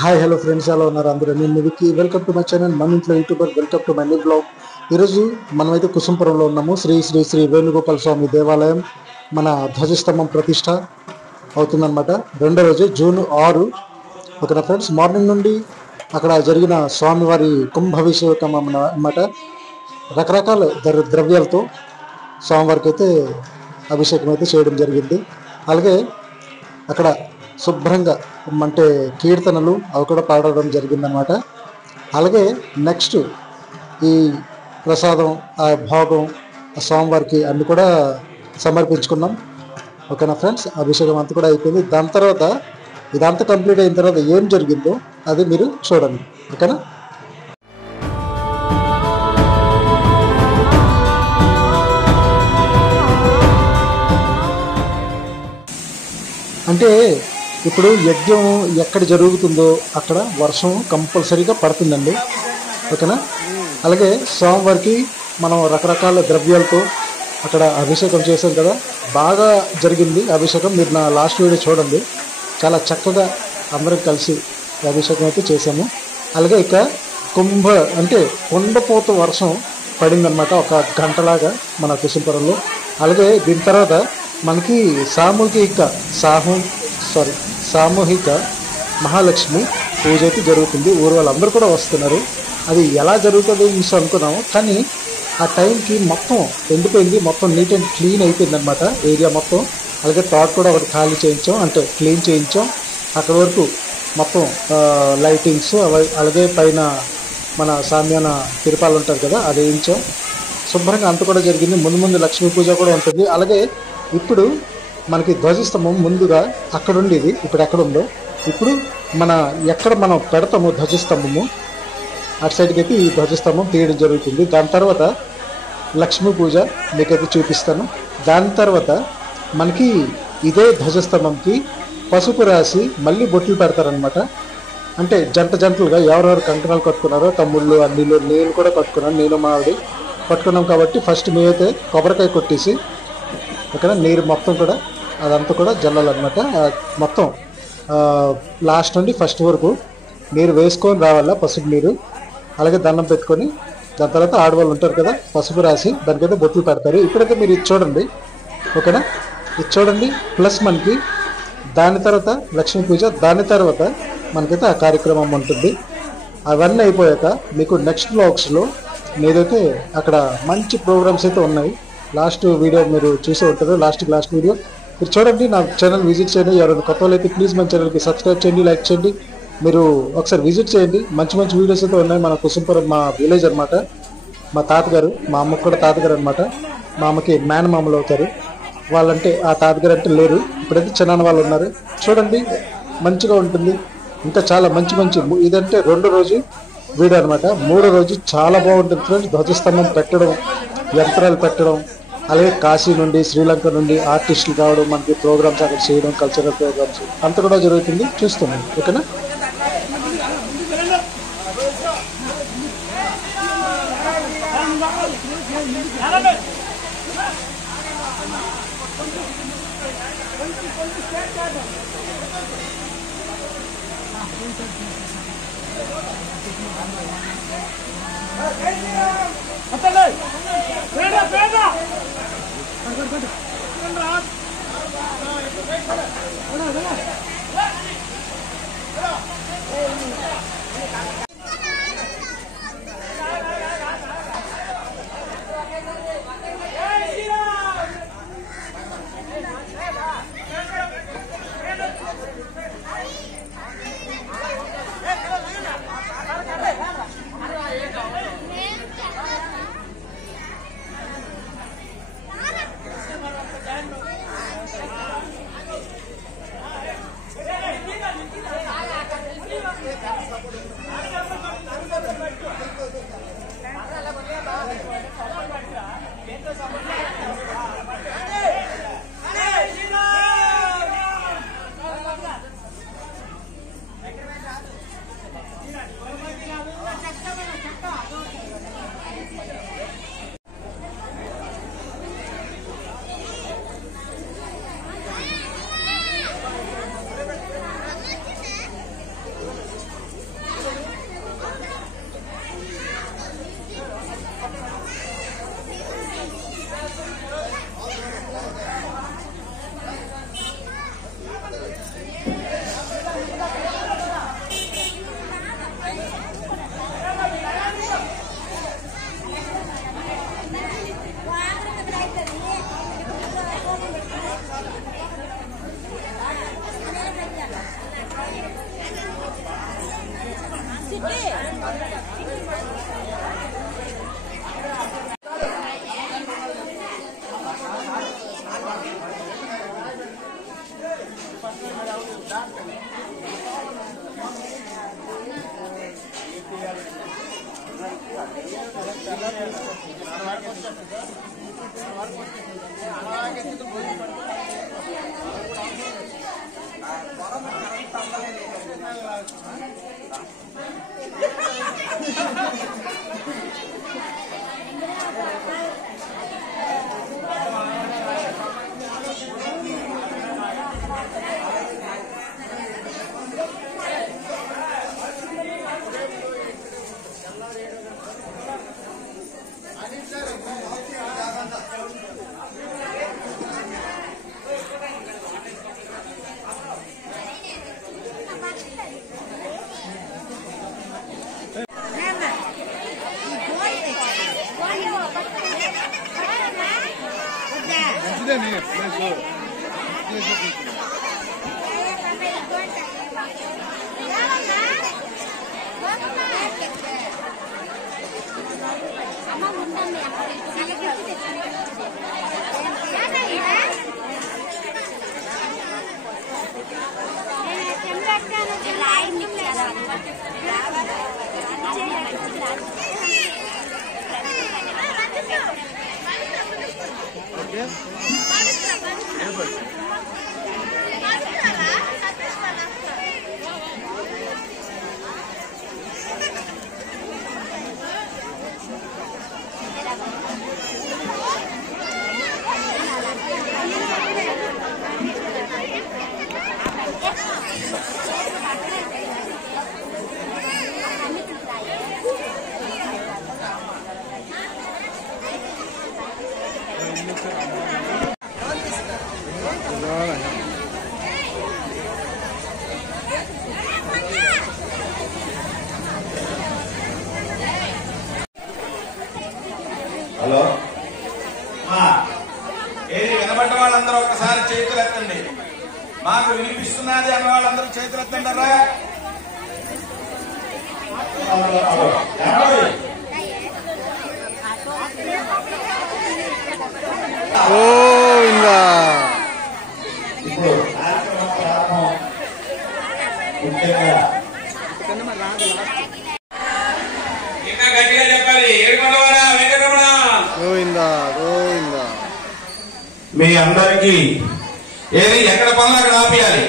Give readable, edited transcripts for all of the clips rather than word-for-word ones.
Hi hello friends, ఎలా ఉన్నారు అందరూ? నేను Vicky. Welcome to my channel మన ఇంట్లో YouTuber. Welcome to my new blog. ఈరోజు మనమైతే కుసుంపురంలో ఉన్నాము. శ్రీ శ్రీ శ్రీ వేణుగోపాల స్వామి దేవాలయం మన ధ్వజస్తంభం ప్రతిష్ట అవుతుందన్నమాట. రెండో రోజు జూన్ 6. ఓకేనా ఫ్రెండ్స్, మార్నింగ్ నుండి అక్కడ జరిగిన స్వామివారి కుంభాభిషేకం అన్నమాట. రకరకాల ద్రవ్యాలతో స్వామివారికి అయితే అభిషేకం అయితే చేయడం జరిగింది. అలాగే అక్కడ శుభ్రంగా అంటే కీర్తనలు అవి కూడా పాడడం జరిగిందనమాట. అలాగే నెక్స్ట్ ఈ ప్రసాదం ఆ భోగం ఆ స్వామివారికి అన్ని కూడా సమర్పించుకున్నాం. ఓకేనా ఫ్రెండ్స్, అభిషేకం అంతా కూడా అయిపోయింది. దాని తర్వాత ఇదంతా కంప్లీట్ అయిన తర్వాత ఏం జరిగిందో అది మీరు చూడండి. ఓకేనా. అంటే ఇప్పుడు యజ్ఞం ఎక్కడ జరుగుతుందో అక్కడ వర్షం కంపల్సరీగా పడుతుందండి. ఓకేనా. అలాగే స్వామివారికి మనం రకరకాల ద్రవ్యాలతో అక్కడ అభిషేకం చేసాం కదా, బాగా జరిగింది అభిషేకం. మీరు నా లాస్ట్ వీడియో చూడండి, చాలా చక్కగా అందరం కలిసి అభిషేకం అయితే చేసాము. అలాగే ఇక అంటే కొండపోత వర్షం పడిందనమాట, ఒక గంటలాగా మన కుసుంపురంలో. అలాగే దీని తర్వాత మనకి సామూహిక మహాలక్ష్మి పూజ అయితే జరుగుతుంది. ఊరు వాళ్ళందరూ కూడా వస్తున్నారు. అది ఎలా జరుగుతుంది మిస్ అనుకున్నాము, కానీ ఆ టైంకి మొత్తం ఎండిపోయింది, మొత్తం నీట్ అండ్ క్లీన్ అయిపోయింది అనమాట ఏరియా మొత్తం. అలాగే తోట కూడా ఒకటి ఖాళీ చేయించాం, అంటే క్లీన్ చేయించాం. అక్కడ వరకు మొత్తం లైటింగ్స్ అలాగే పైన మన సామ్యాన తిరుపాలు ఉంటారు కదా, అది వేయించాం. శుభ్రంగా అంత కూడా జరిగింది. ముందు లక్ష్మీ పూజ కూడా ఉంటుంది. అలాగే ఇప్పుడు మనకి ధ్వజస్తంభం ముందుగా అక్కడ ఉండేది, ఇప్పుడు ఎక్కడ ఉందో, ఇప్పుడు ఎక్కడ మనం పెడతాము ధ్వజస్తంభము అటు సైడ్కి అయితే ఈ ధ్వజస్తంభం తీయడం జరుగుతుంది. దాని తర్వాత లక్ష్మీ పూజ మీకైతే చూపిస్తాను. దాని తర్వాత మనకి ఇదే ధ్వజస్తంభంకి పసుపు రాసి మళ్ళీ బొట్లు పెడతారనమాట. అంటే జంటలుగా ఎవరెవరు కంకణాలు కట్టుకున్నారో, తమ్ముళ్ళు అన్నిళ్ళు, నేను కూడా కట్టుకున్నాను, నేను మా ఆవిడ కట్టుకున్నాం. కాబట్టి ఫస్ట్ మేమైతే కొబ్బరికాయ కొట్టేసి ఇక్కడ నీరు మొత్తం కూడా అదంతా కూడా జల్లాలన్నమాట. మొత్తం లాస్ట్ నుండి ఫస్ట్ వరకు నీరు వేసుకొని రావాలా, పసుపు నీరు. అలాగే దండం పెట్టుకొని దాని తర్వాత ఆడవాళ్ళు ఉంటారు కదా, పసుపు రాసి దానికైతే బొట్లు పెడతారు. ఇప్పుడైతే మీరు ఇది చూడండి. ఓకేనా, ఇది చూడండి. ప్లస్ మనకి దాని తర్వాత లక్ష్మీ పూజ, దాని తర్వాత మనకైతే ఆ కార్యక్రమం ఉంటుంది. అవన్నీ అయిపోయాక మీకు నెక్స్ట్ బ్లాగ్స్లో మీరైతే అక్కడ మంచి ప్రోగ్రామ్స్ అయితే ఉన్నాయి. లాస్ట్ వీడియో మీరు చూసే ఉంటారు, లాస్ట్ వీడియో మీరు చూడండి. నా ఛానల్ విజిట్ చేయండి. ఎవరైనా కొత్త వాళ్ళు అయితే ప్లీజ్ మన ఛానల్కి సబ్స్క్రైబ్ చేయండి, లైక్ చేయండి. మీరు ఒకసారి విజిట్ చేయండి, మంచి వీడియోస్ అయితే ఉన్నాయి. మన కుసుంపురం మా విలేజ్ అనమాట. మా తాతగారు, మా అమ్మకు కూడా తాతగారు అనమాట. మా అమ్మకి మేనమామలు అవుతారు. వాళ్ళంటే ఆ తాతగారు అంటే లేరు, ఇప్పుడైతే చిన్నాన్న వాళ్ళు ఉన్నారు. చూడండి, మంచిగా ఉంటుంది. ఇంకా చాలా మంచి ఇదంటే 2వ రోజు వీడియో అనమాట. 3వ రోజు చాలా బాగుంటుంది ఫ్రెండ్స్. ధ్వజస్తంభం పెట్టడం, యంత్రాలు పెట్టడం, అలాగే కాశీ నుండి శ్రీలంక నుండి ఆర్టిస్టులు కావడం, మనకి ప్రోగ్రామ్స్ అక్కడ చేయడం, కల్చరల్ ప్రోగ్రామ్స్ అంత కూడా జరుగుతుంది. చూస్తున్నాం. ఓకేనా. హలో ఏది వినబడ్డ వాళ్ళందరూ ఒకసారి చేతులు ఎత్తండి. మాకు వినిపిస్తున్నది అన్న వాళ్ళందరూ చేతులు ఎత్తండరా. ఇప్పుడు ఇంకా గట్టిగా చెప్పాలి. ఏడుకొండవాడా వెంకటరమణ గోవిందా గోవిందా. మీ అందరికీ ఏది ఎక్కడ పనులు అక్కడ ఆపేయాలి.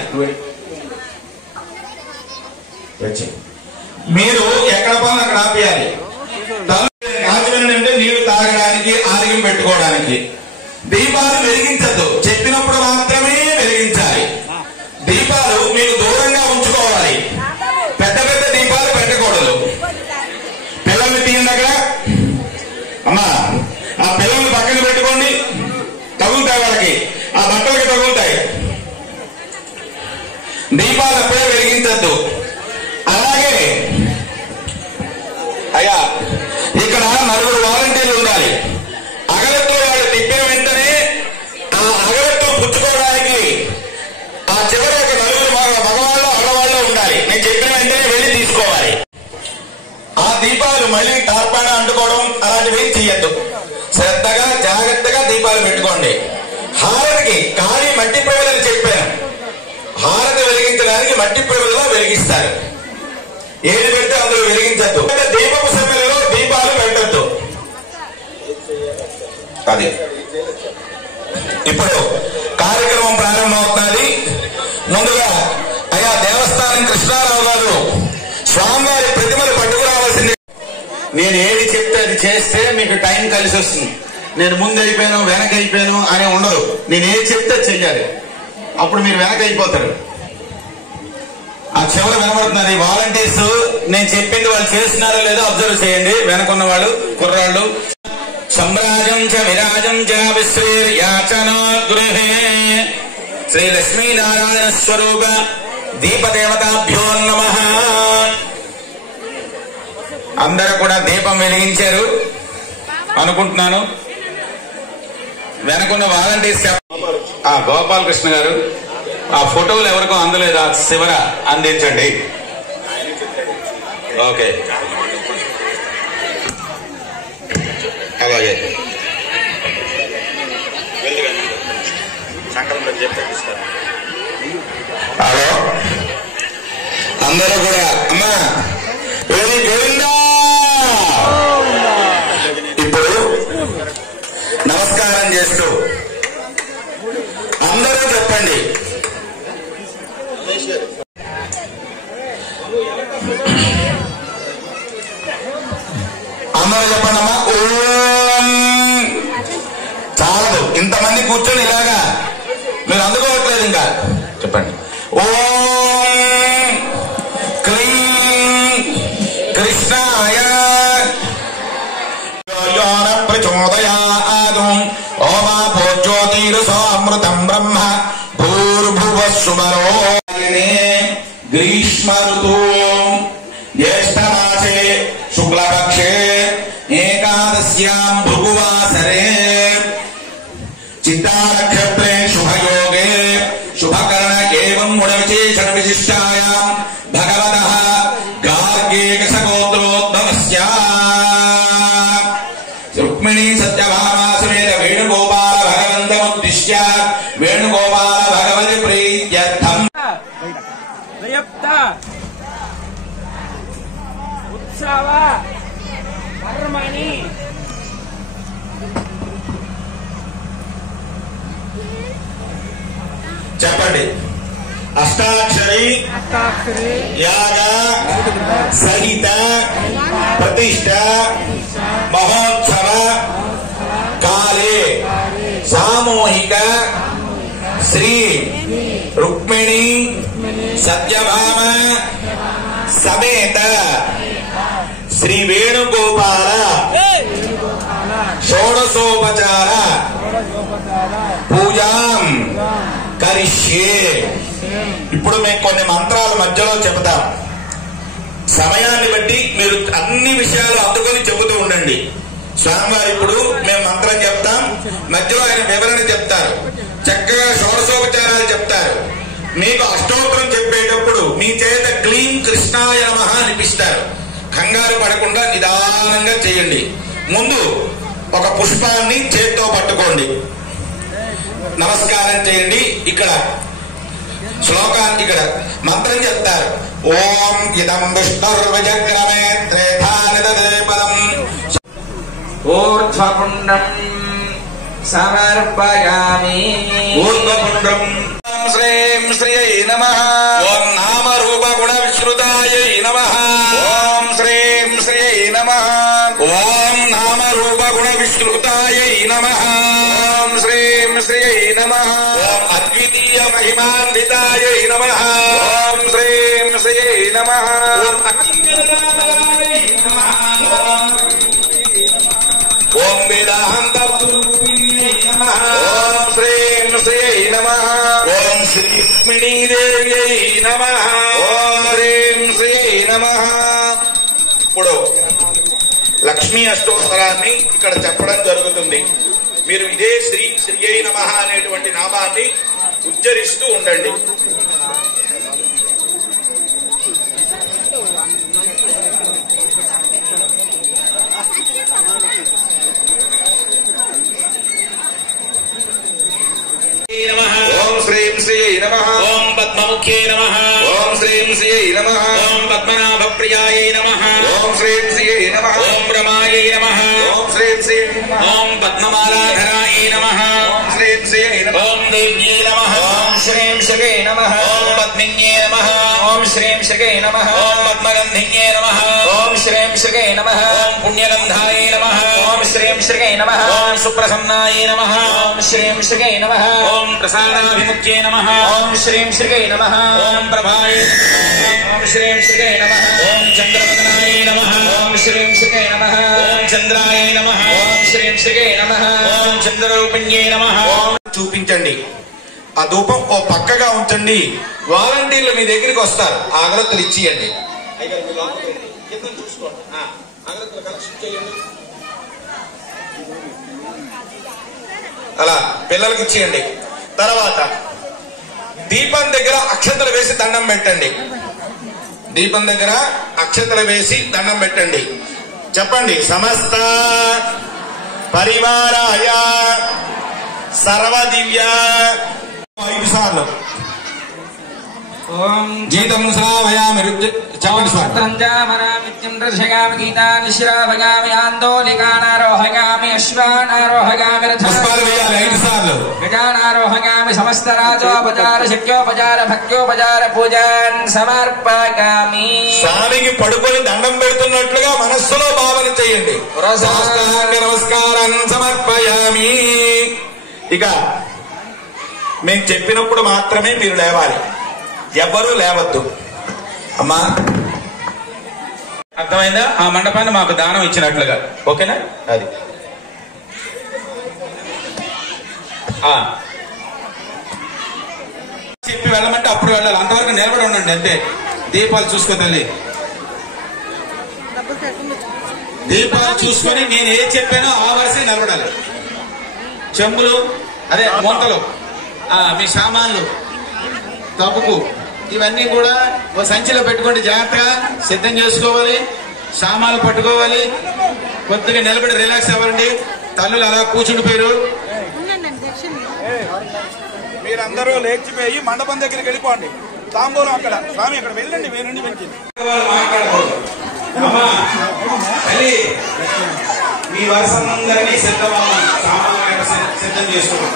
మీరు ఎక్కడ పనులు అక్కడ ఆపేయాలి. ఆచరణ అంటే నీళ్లు తాగడానికి, ఆరోగ్యం పెట్టుకోవడానికి. దీపాలు వెలిగించద్దు, చెప్పినప్పుడు మాత్రమే వెలిగించాలి. దీపాలు మీకు దూరంగా ఉంచుకోవాలి. పెద్ద పెద్ద దీపాలు పెట్టకూడదు. పిల్లల్ని తీయండి అక్కడ. అమ్మా ఆ పిల్లల్ని పక్కన పెట్టుకోండి. తగులుతాయి వాళ్ళకి, ఆ బట్టలకి తగులుతాయి. దీపాలు అప్పుడే వెలిగించద్దు. అలాగే అయ్యా ఇక్కడ నలుగురు వాలంటీర్లు ఉండాలి. అగరత్తు వాళ్ళు తిప్పిన వెంటనే ఆ అగరత్తు పుచ్చుకోవడానికి ఆ చివరి ఒక నలుగురు మగవాళ్ళు ఆడవాళ్ళు ఉండాలి. నేను చెప్పిన వెంటనే వెళ్ళి తీసుకోవాలి. ఆ దీపాలు మళ్ళీ టార్పాన అంటుకోవడం అలాంటివి చేయొద్దు. శ్రద్ధగా జాగ్రత్తగా దీపాలు పెట్టుకోండి. హారతికి ఖాళీ మట్టి ప్రమిదలు చెప్పాను. హారతి వెలిగించడానికి మట్టి ప్రమిదలో వెలిగిస్తారు. ఏది పెడితే అందులో వెలిగించద్దు. దీపపు సమయంలో దీపాలు పెట్టద్దు. అది ఇప్పుడు కార్యక్రమం ప్రారంభమవుతున్నది. ముందుగా అయ్యా దేవస్థానం కృష్ణారావు గారు స్వామివారి ప్రతిమలు పట్టుకురావాల్సింది. నేను ఏది చెప్తే అది చేస్తే మీకు టైం కలిసి వస్తుంది. నేను ముందు అయిపోయాను వెనక అయిపోయాను అని ఉండదు. నేను ఏది చెప్తే చెయ్యాలి. అప్పుడు మీరు వెనక అయిపోతారు. ఆ చివర వినబడుతున్నది. వాలంటీర్స్ నేను చెప్పింది వాళ్ళు చేస్తున్నారో లేదో అబ్జర్వ్ చేయండి. వెనకున్న వాళ్ళు కుర్రాళ్ళు. సంరాజం చ విరాజం చ విశ్రీర్యాచనా గృహే శ్రీ లక్ష్మీనారాయణ స్వరూప దీపదేవతాభ్యో నమః. అందరూ కూడా దీపం వెలిగించారు అనుకుంటున్నాను. వెనకున్న వాలంటీర్స్ గోపాలకృష్ణ గారు ఆ ఫోటోలు ఎవరికో అందలేదు. ఆ శివర అందించండి. ఓకే అలాగే హలో అందరూ కూడా అమ్మా వెరీ గోవిందా. ఇప్పుడు నమస్కారం చేస్తూ అందరూ చెప్పండి. అందరూ చెప్పండి అమ్మా. ఓం చాలు, ఇంతమంది కూర్చొని ఇలాగా మీరు అందుకోవట్లేదు. ఇంకా చెప్పండి. ఓం క్లీం కృష్ణాయ ప్రచోదయాదు ఓమాపో జ్యోతిరసోమృతం బ్రహ్మ భూర్భువస్సుమరో గ్రీష్మ ఋతు జ్యేష్ఠమాసే శుక్లపక్షే ఏకాదశ్యాం భృగువాసరే చిత్తానక్షత్రే శుభయోగే శుభకరణ ఏవం గుణవిశేషణ విశిష్టాయాం భగవతః గార్గేకసగోత్రోద్భవస్య రుక్మిణీ సత్యభామా సమేత వేణుగోపాల భగవంతముద్దిశ్య వేణుగోపాల భగవతి ప్రీత్యర్థం ఉత్సవ కర్మణి చెప్పండి. అష్టాక్షరి యాగ సహిత ప్రతిష్ట మహోత్సవ కాలే సామూహిక శ్రీ రుక్మిణి సత్యభామ సమేత శ్రీ వేణుగోపాల షోడశోపచార పూజాం కరిష్యే. ఇప్పుడు మేము కొన్ని మంత్రాల మధ్యలో చెబుతాం. సమయాన్ని బట్టి మీరు అన్ని విషయాలు అందుకొని చెబుతూ ఉండండి. స్వామివారు ఇప్పుడు మేము మంత్రం చెప్తాం, మధ్యలో ఆయన వివరణ చెప్తారు, చక్కగా షోడశోపచారాలు చెప్తారు. మీకు అష్టోత్తరం చెప్పేటప్పుడు మీ చేత క్లీం కృష్ణాయ నమః అనిపిస్తారు. కంగారు పడకుండా నిదానంగా చేయండి. ముందు ఒక పుష్పాన్ని చేత్తో పట్టుకోండి, నమస్కారం చేయండి. ఇక్కడ శ్లోకాన్ని ఇక్కడ మంత్రం చెప్తారు. ఓం ఇదం విష్ణుర్విజగ్రమే త్రేధానిదదేపదం ఊర్ధ్వపుండం సమర్పయామి. ఊర్ధ్వపుండ్రం శ్రీం శ్రీయై నమః. ఓం నామరూప గుణ విశ్రుతాయై నమః. ఓం శ్రీం శ్రీయై నమః. ఓం నామరూప గుణ విశ్రుతాయై నమః. ఓం శ్రీం శ్రీయై నమః. ఓం అద్వితీయ మహిమాన్వితాయై నమః. ఓం శ్రీం శ్రీయై నమః. ఓం అఖండనాథాయై నమః. ఓం వేదాంత రూపిణ్యై నమః. ఓం శ్రీం శ్రీయై నమః. ఓం శ్రీ రుక్మిణీదేవ్యై నమః. ఓం శ్రీం శ్రీయై నమః. ఇప్పుడు లక్ష్మీ అష్టోత్తరాన్ని ఇక్కడ చెప్పడం జరుగుతుంది. మీరు ఇదే శ్రీ శ్రీయై నమః అనేటువంటి నామాన్ని ఉచ్చరిస్తూ ఉండండి. ఓం శ్రీం శ్రీయై నమః. ఓం పద్మముఖ్యై నమః. ఓం శ్రీం శ్రీయై నమః. ఓం పద్మనాభప్రియాయై నమః. ఓం శ్రీం శ్రీయై నమః. ఓం రమాయై నమః. ఓం శ్రీం శ్రీయై నమః. ఓం పద్మమాలాధరాయై నమః. ఓం శ్రీం శ్రీయై నమః. ఓం దేవ్యై నమః. ఓం శ్రీం శ్రీయై నమః. ఓం పద్మిన్యై నమః. ఓం శ్రీం శ్రీయై నమః. ఓం పద్మగంధిన్యై నమః. ఓం శ్రీం శ్రీయై నమః. ఓం పుణ్యగంధాయై నమః. ఓం శ్రీం శ్రీయై నమః. ఓం సుప్రసన్నాయై నమః. ఓం శ్రీం శ్రీయై నమః. ఓం ప్రసాదాభిముఖ్యై నమః. ఓం శ్రీం శ్రీయై నమః. ఓం ప్రభాయై నమః. ఓం శ్రీం శ్రీయై నమః. ఓం చంద్రవదనాయై నమః. ఓం శ్రీం శ్రీయై నమః. ఓం చంద్రాయై నమః. ఓం శ్రీం శ్రీయై నమః. ఓం చంద్రరూపిణ్యై నమః. చూపించండి. ఆ ధూపం ఓ పక్కగా ఉంచండి. వాలంటీర్లు మీ దగ్గరికి వస్తారు. అగరత్తులు ఇచ్చియండి. అలా పిల్లలకి ఇచ్చేయండి. తర్వాత దీపం దగ్గర అక్షంతలు వేసి దండం పెట్టండి. దీపం దగ్గర అక్షతలు వేసి దండం పెట్టండి. చెప్పండి, సమస్త పరివారాయ సర్వదివ్య 5 సార్లు గీతం శ్రావయామి. చెప్పండి సార్. గీతాశ్రావయామి ఆందోళికానారోహయామి అశ్వానారోహయామి పుష్పాలు వేయాలి 5 సార్లు. గజానారోహయామి సమస్త రాజోపచార శక్యోపచార భక్త్యోపచార పూజాన్ సమర్పయామి. స్వామికి పడుకొని దండం పెడుతున్నట్లుగా మనస్సులో భావన చేయండి. నమస్కారం సమర్పయామి. ఇక మేము చెప్పినప్పుడు మాత్రమే మీరు లేవాలి, ఎవ్వరూ లేవద్దు. అమ్మా అర్థమైందా? ఆ మండపాన్ని మాకు దానం ఇచ్చినట్లుగా, ఓకేనా? అది చెప్పి వెళ్ళమంటే అప్పుడు వెళ్ళాలి, అంతవరకు నిలబడి ఉండండి అంతే. దీపాలు చూసుకో తల్లి, దీపాలు చూసుకొని నేను ఏది చెప్పానో ఆ వరుసే నిలబడాలి. చెంబులు, అదే మూతలు, మీ సామాన్లు, తప్పుకు ఇవన్నీ కూడా ఒక సంచిలో పెట్టుకోండి. జాగ్రత్తగా సిద్ధం చేసుకోవాలి, సామాన్లు పట్టుకోవాలి. కొద్దిగా నిలబడి రిలాక్స్ అవ్వండి. తల్లులు అలా కూర్చుండిపోయారు. మీరందరూ లేచిపోయి మండపం దగ్గరికి వెళ్ళిపోండి. తాంబూలం అక్కడ, స్వామి అక్కడ వెళ్ళండి, మీ నుండి పెంచింది. మీ వరుసందరినీ సిద్ధం సిద్ధం చేసుకోండి.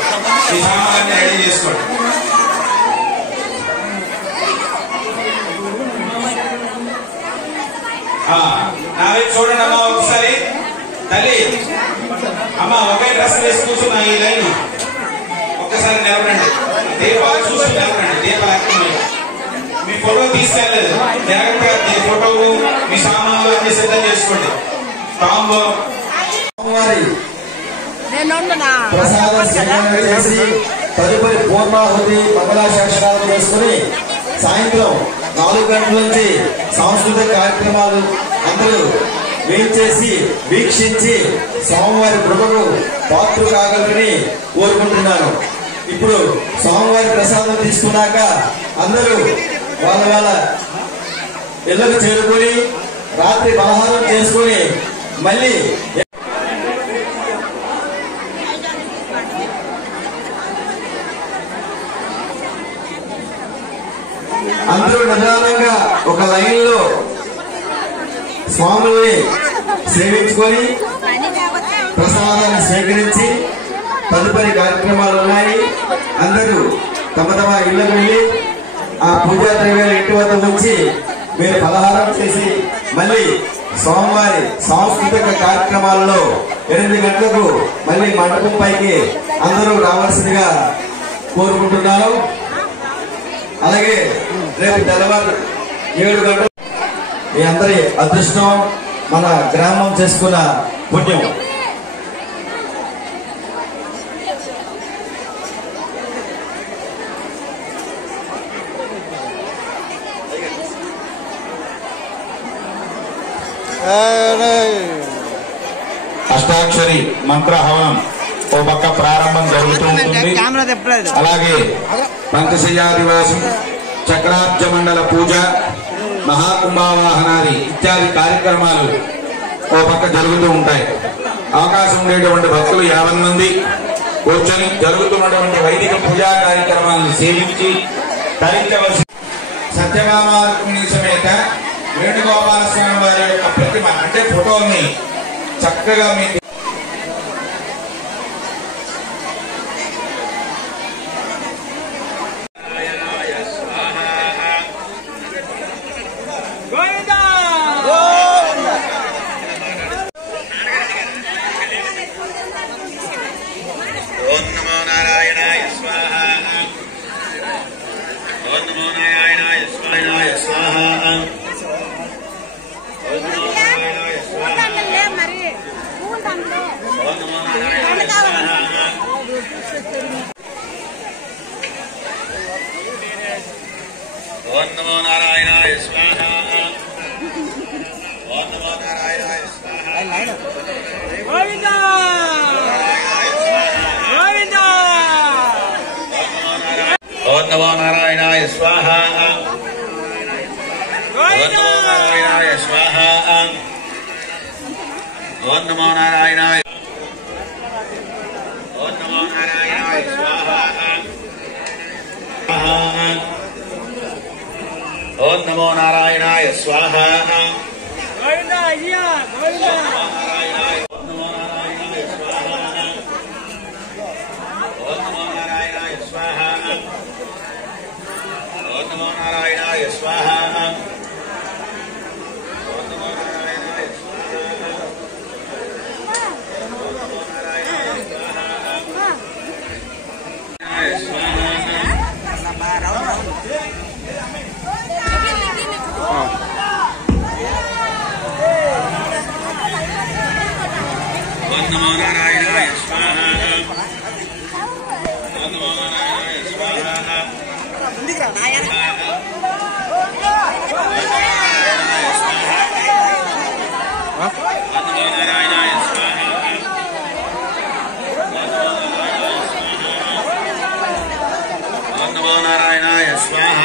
మీ సామాన్యాన్ని రెడీ చేసుకోండి. నా వైపు చూడండి అమ్మా ఒకసారి. తల్లి అమ్మ ఒకే డ్రెస్ వేసి కూర్చున్నా ఈ లైన్ ఒక్కసారి నిలబడండి. దీపాలు చూసి నిలబడండి. దీపాలు మీ ఫోటో తీసుకెళ్ళలేదు, జాగ్రత్తగా మీ ఫోటో మీ సామాన్లు అన్ని సిద్ధం చేసుకోండి. ప్రసాద స్వీకరణ చేసి తదుపరి పూర్ణాహుతి మంగళాశాసనాలు చేసుకుని సాయంత్రం 4 గంటల నుంచి సాంస్కృతిక కార్యక్రమాలు అందరూ వేయించేసి వీక్షించి స్వామివారి కృపకు పాత్ర కాగలరని కోరుకుంటున్నాను. ఇప్పుడు స్వామివారి ప్రసాదం తీసుకున్నాక అందరూ వాళ్ళ ఇళ్లకు చేరుకొని రాత్రి పలహారం చేసుకుని మళ్ళీ అందరూ నిదానంగా ఒక లైన్ లో స్వాముల్ని సేవించుకొని ప్రసాదాన్ని స్వీకరించి తదుపరి కార్యక్రమాలు ఉన్నాయి. అందరూ తమ తమ ఇళ్లకు వెళ్ళి ఆ పూజా ద్రవ్యాలు ఇంటి వద్ద ఉంచి మీరు పలహారం చేసి మళ్ళీ స్వామివారి సాంస్కృతిక కార్యక్రమాలలో 8 గంటలకు మళ్ళీ మండపం పైకి అందరూ రావాల్సిందిగా కోరుకుంటున్నాను. అలాగే రేపు తెల్లవారు 7 గంటలు మీ అందరి అదృష్టం, మన గ్రామం చేసుకున్న పుణ్యం. అష్టాక్షరి మంత్ర హవనం ఓ పక్క ప్రారంభం జరుగుతూ ఉంటుంది. అలాగే పంచశయ్యాదివాసం, చక్రాబ్జ మండల పూజ, మహాకుంభావాహనాది ఇత్యాది కార్యక్రమాలు ఓ పక్క జరుగుతూ ఉంటాయి. అవకాశం ఉండేటువంటి భక్తులు 50 మంది కూర్చొని జరుగుతున్నటువంటి వైదిక పూజా కార్యక్రమాలను సేవించి తరించవలసి. సత్యభామార్కుని సమేత వేణుగోపాల స్వామి వారి యొక్క ప్రతిమ అంటే ఫోటోని చక్కగా మీ ఓం నమో నారాయణాయ స్వాహా. ఓం నమో నారాయణాయ స్వాహా. గోవిందా గోవిందా. ఓం నమో నారాయణాయ స్వాహా. ఓం నమో నారాయణాయ స్వాహ. ఓం నమో నారాయణాయ. ఓం నమో నారాయణాయ స్వాహ. ఓం నమో నారాయణాయ స్వాహ. ఓం నమో నారాయణాయ స్వాహ. ఓం నమో నారాయణాయ స్వాహ. ఓం నమో నారాయణాయ స్వాహ. ఓం నమో నారాయణాయ స్వాహ. ఓం నమో నారాయణాయ స్వాహ. ఓం నమో నారాయణాయ స్వాహ. ఓం నమో నారాయణాయ స్వాహ. ఓం నమో నారాయణాయ స్వాహ.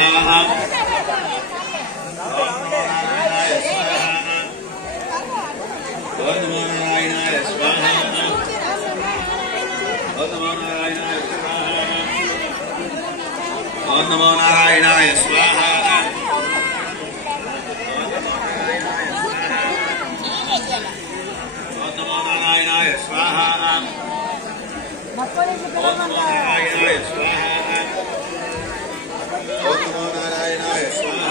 ఓం నమో నారాయణాయ స్వాహ. ఓం నమో నారాయణాయ స్వాహ. ఓం నమో నారాయణాయ స్వాహ. ఓం నమో నారాయణాయ స్వాహ. ఓం నమో నారాయణాయ స్వాహ. ఓం నమో నారాయణాయ స్వాహ. ఓం నమో నారాయణాయ స్వాహ.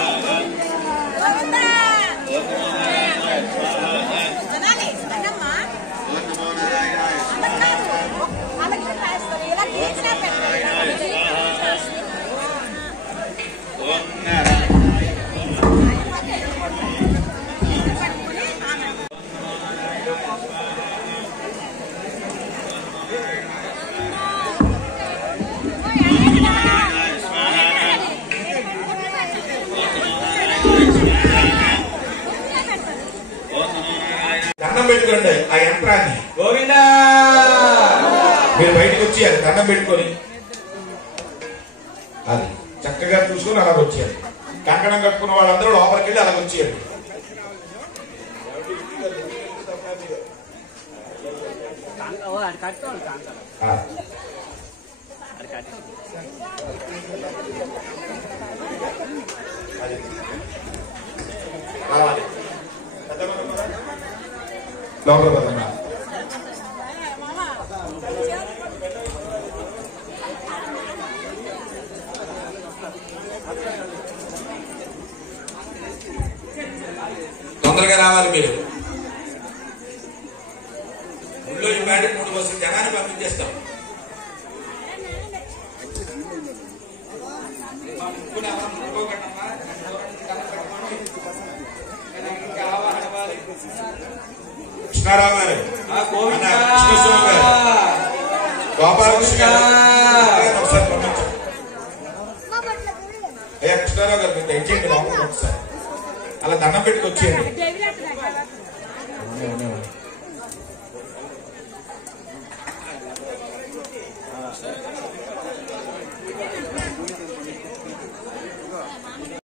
ఓం దండం పెట్టుకోండి ఆ యంత్రాన్ని. గోవిందా మీరు బయటకు వచ్చి అది దండం పెట్టుకొని అది చక్కగా చూసుకొని అలాగ వచ్చేయాలి. కంకణం కట్టుకున్న వాళ్ళందరూ లోపలికి వెళ్ళి అలాగ వచ్చేయాలి. రావాలి లోపల పదండి. తొందరగా రావాలి మీరు. ఊళ్ళో ఈ పాటి 3 బస్సులు జనాన్ని పంపించేస్తాం. కృష్ణారావు గారు, కృష్ణస్వామి గారు, గోపాలకృష్ణ గారు ఒకసారి పంపించండి. అయ్యా కృష్ణారావు గారు మీరు దయచేయండి లోపలికి ఒకసారి అలా దండం పెట్టుకు వచ్చేయండి.